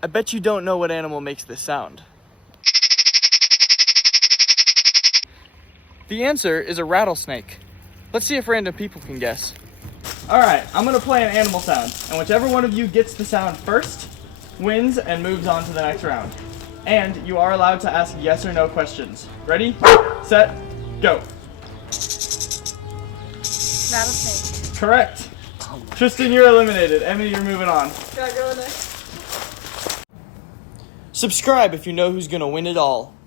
I bet you don't know what animal makes this sound. The answer is a rattlesnake. Let's see if random people can guess. Alright, I'm gonna play an animal sound, and whichever one of you gets the sound first wins and moves on to the next round. And you are allowed to ask yes or no questions. Ready, set, go. Rattlesnake. Correct. Tristan, you're eliminated. Emmy, you're moving on. Can I go next? Subscribe if you know who's gonna win it all.